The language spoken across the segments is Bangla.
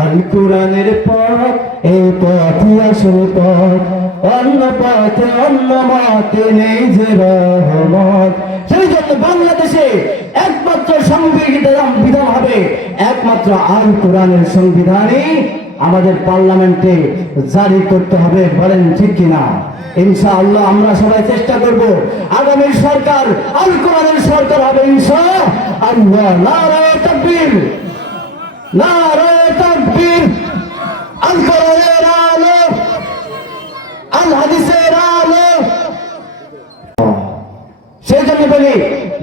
আল কোরআনের পথ, এই পথই আসল পথ। অন্য পথে অন্য মতে নেই যে রহমত। সেই জন্য বাংলাদেশে একমাত্র সংবিধান বিধান হবে, একমাত্র আল কোরআনের সংবিধানই আমাদের পার্লামেন্টে জারি করতে হবে, বলেন ঠিক কিনা? ইনশাআল্লাহ আমরা সবাই চেষ্টা করব, আগামী সরকার, আল কোরআনের সরকার হবে ইনশা আল্লাহ নারায়ে তাকবীর আল কোরআনের আলো আল হাদিসের আলো। সেই জন্য বলি,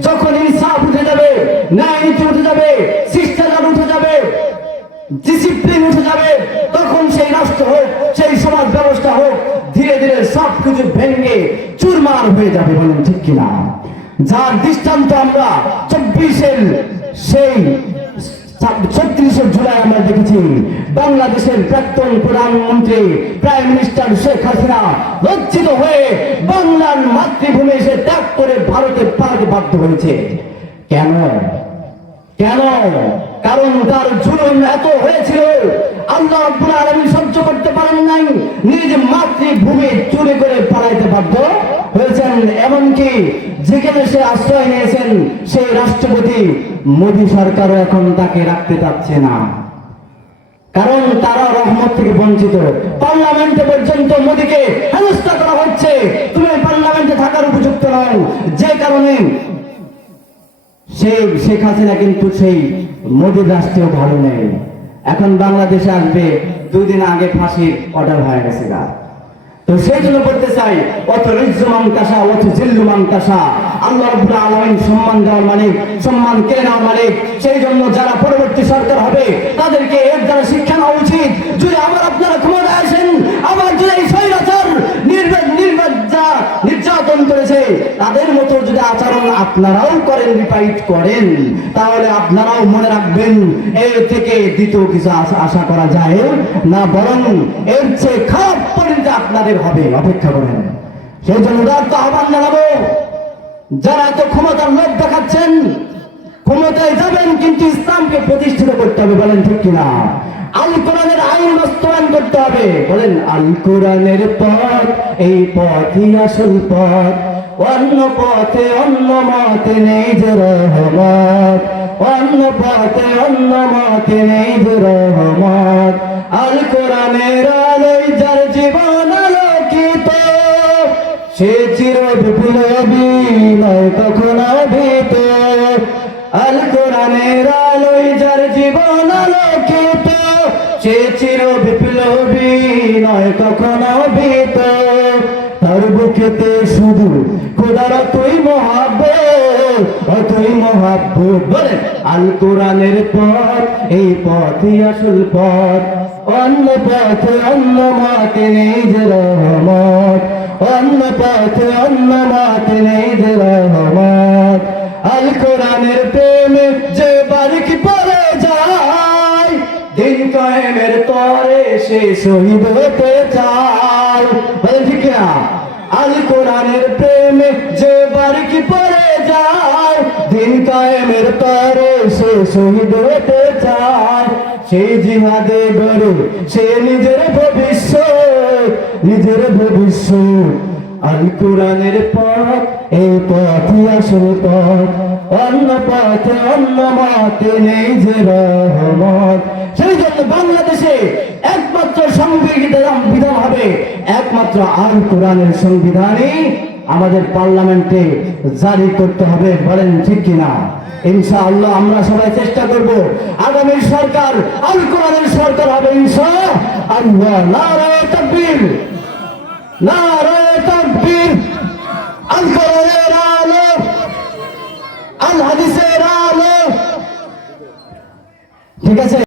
যখন ইনসাফ উঠে যাবে ন্যায় উঠে যাবে, শিষ্টাচার উঠে যাবে ডিসিপ্লিন উঠে যাবে, তখন সেই রাষ্ট্র হোক, সেই সমাজ ব্যবস্থা হোক, ধীরে ধীরে সব কিছু ভেঙে চুরমার হয়ে যাবে বলেন ঠিক কিনা? যার দৃষ্টান্ত আমরা চব্বিশের সেই ছত্রিশে জুলাই আমরা দেখেছি, বাংলাদেশের প্রাক্তন প্রধানমন্ত্রী প্রাইম মিনিস্টার শেখ হাসিনা লজ্জিত হয়ে বাংলার মাতৃভূমি এসে ত্যাগ করে ভারতে পালাতে বাধ্য হয়েছে। কেন? কেন? কারণ তার জুলুম এত হয়েছিল, আল্লাহ রাব্বুল আলামিন সহ্য করতে পারেন নাই, নিজ মাতৃভূমি চুরি করে পালাইতে বাধ্য হয়েছেন। এমনকি যেখানে সে আশ্রয় নিয়েছেন, সেই রাষ্ট্রপতি মোদী সরকারও এখন তাকে রাখতে চাচ্ছে না। কারণ তারা রহমত থেকে বঞ্চিত। পার্লামেন্টে পর্যন্ত মোদীকে হেনস্থা করা হচ্ছে। তুমি পার্লামেন্টে থাকার উপযুক্ত নও। যে কারণে সেই শেখ হাসিনা কিন্তু সেই মোদীর রাষ্ট্রেও ভালো নেই এখন বাংলাদেশে আসবে দুদিন আগে ফাঁসির অর্ডার হয়ে গেছে তো সেই জন্য বলতে চাই, অত রিজ্জুমান কাসা অত জিল্লুমান কাসা সম্মান মালিক সম্মান কে নেওয়ার মালিক সেই জন্য যারা পরবর্তী হবে, তাদেরকে শিক্ষা যদি আবার আবার যদি নির্যাতন করেছে, তাদের মতো যদি আচরণ আপনারাও করেন রিপাইট করেন, তাহলে আপনারাও মনে রাখবেন এর থেকে দ্বিতীয় কিছু আশা করা যায় না, বরং এর চেয়ে খারাপ পরিণতি আপনাদের হবে। অপেক্ষা করেন। সেই জন্য আহ্বান জানাব যারা এত ক্ষমতার লোক দেখাচ্ছেন, ক্ষমতায় যাবেন কিন্তু ইসলামকে প্রতিষ্ঠিত করতে হবে, বলেন ঠিক কিনা? আল কোরআনের আইন বাস্তবায়ন করতে হবে। বলেন, আল কোরআনের পথ, এই পথই আসল পথ। অন্য পথে অন্য মতে নেই যে রহমত। অন্য পথে অন্য মতে নেই যে রহমত। আল কোরআনের আলোয় যার জীবন সে চির বিপ্লবী নয় কখনো ভীত আল কোরআনের আলোয় যার জীবন আলোকিত, সে চির বিপ্লবী নয় কখনো ভীত তার বুকেতে শুধু খোদার তুই মহাব্বত, অতই মহাব্বত বলে আল কোরআনের পথ, এই পথই আসল পথ। অন্য পথে অন্য নেই যে রহমত। অন্য পথে অন্য মাতে নেই যে রহমত আল কোরআনের প্রেমে যে বারিক পরে যায়, দিন কায়েমের তরে সে শহীদ হতে চায়। ঠিক না আল কোরআনের প্রেমে যে যায়, দিন সে শহীদ হতে চায়। সেই জিহাদে গড়ে সে নিজের ভবিষ্যৎ নিজের ভবিষ্যৎ আল কোরআনের পথ, এই পথই আসল পথ। অন্য পথে অন্য মতে নেই যে রহমত। সেই জন্য বাংলাদেশে একমাত্র সংবিধান বিধান হবে, একমাত্র আল কোরআনের সংবিধানই আমাদের পার্লামেন্টে জারি করতে হবে, বলেন ঠিক কিনা? ইনশাআল্লাহ আমরা সবাই চেষ্টা করব, আগামী সরকার, আল কোরআনের সরকার হবে ইনশা আল্লাহ তাকবীর। নারায়ে তাকবীর আল কোরআনের আলো আল হাদিসের আলো ঠিক আছে?